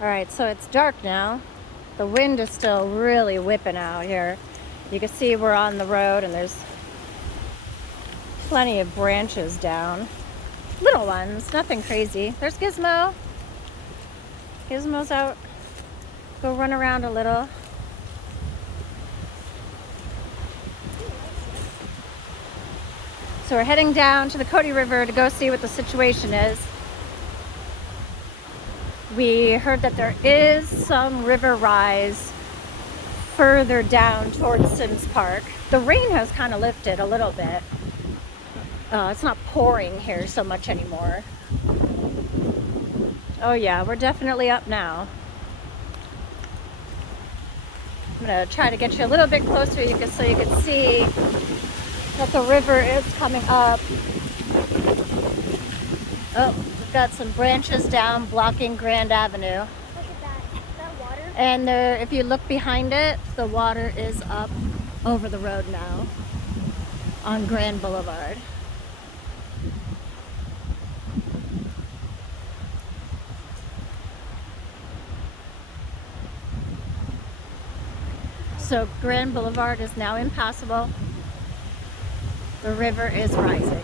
All right, so it's dark now. The wind is still really whipping out here. You can see we're on the road and there's plenty of branches down. Little ones, nothing crazy. There's Gizmo. Gizmo's out. Go run around a little. So we're heading down to the Cody River to go see what the situation is. We heard that there is some river rise further down towards Sims Park. The rain has kind of lifted a little bit. It's not pouring here so much anymore. Oh yeah, we're definitely up now. I'm gonna try to get you a little bit closer so you can see that the river is coming up. Oh, we've got some branches down blocking Grand Avenue. Look at that. Is that water? And if you look behind it, the water is up over the road now on Grand Boulevard. So Grand Boulevard is now impassable. The river is rising.